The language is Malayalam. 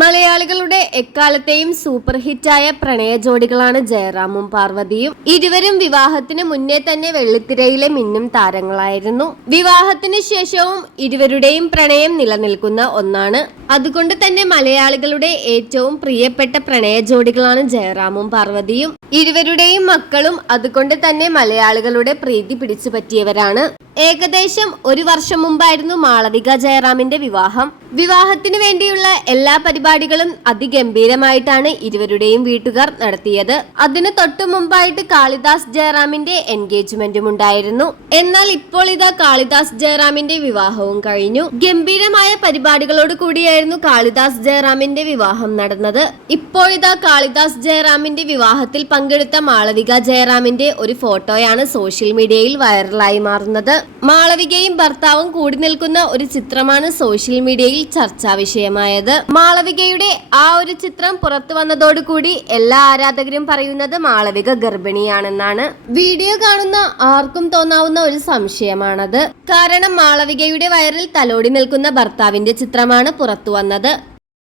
മലയാളികളുടെ എക്കാലത്തെയും സൂപ്പർ ഹിറ്റായ പ്രണയ ജോഡികളാണ് ജയറാമും പാർവതിയും. ഇരുവരും വിവാഹത്തിന് മുന്നേ തന്നെ വെള്ളിത്തിരയിലെ മിന്നും താരങ്ങളായിരുന്നു. വിവാഹത്തിന് ശേഷവും ഇരുവരുടെയും പ്രണയം നിലനിൽക്കുന്ന ഒന്നാണ്. അതുകൊണ്ട് തന്നെ മലയാളികളുടെ ഏറ്റവും പ്രിയപ്പെട്ട പ്രണയ ജോഡികളാണ് ജയറാമും പാർവതിയും. ഇരുവരുടെയും മക്കളും അതുകൊണ്ട് തന്നെ മലയാളികളുടെ പ്രീതി പിടിച്ചു പറ്റിയവരാണ്. ഏകദേശം 1 വർഷം മുമ്പായിരുന്നു മാളവിക ജയറാമിന്റെ വിവാഹം. വിവാഹത്തിന് വേണ്ടിയുള്ള എല്ലാ പരിപാടികളും അതിഗംഭീരമായിട്ടാണ് ഇരുവരുടെയും വീട്ടുകാർ നടത്തിയത്. അതിന് തൊട്ടു മുമ്പായിട്ട് കാളിദാസ് ജയറാമിന്റെ എൻഗേജ്മെന്റും ഉണ്ടായിരുന്നു. എന്നാൽ ഇപ്പോൾ ഇതാ കാളിദാസ് ജയറാമിന്റെ വിവാഹവും കഴിഞ്ഞു. ഗംഭീരമായ പരിപാടികളോട് കൂടിയായിരുന്നു കാളിദാസ് ജയറാമിന്റെ വിവാഹം നടന്നത്. ഇപ്പോഴിതാ കാളിദാസ് ജയറാമിന്റെ വിവാഹത്തിൽ പങ്കെടുത്ത മാളവിക ജയറാമിന്റെ ഒരു ഫോട്ടോയാണ് സോഷ്യൽ മീഡിയയിൽ വൈറലായി മാറുന്നത്. മാളവികയും ഭർത്താവും കൂടി നിൽക്കുന്ന ഒരു ചിത്രമാണ് സോഷ്യൽ മീഡിയയിൽ ചർച്ചാ വിഷയമായത്. മാളവികയുടെ ആ ഒരു ചിത്രം പുറത്തു വന്നതോടുകൂടി എല്ലാ ആരാധകരും പറയുന്നത് മാളവിക ഗർഭിണിയാണെന്നാണ്. വീഡിയോ കാണുന്ന ആർക്കും തോന്നാവുന്ന ഒരു സംശയമാണത്. കാരണം മാളവികയുടെ വയറിൽ തലോടി നിൽക്കുന്ന ഭർത്താവിന്റെ ചിത്രമാണ് പുറത്തു വന്നത്.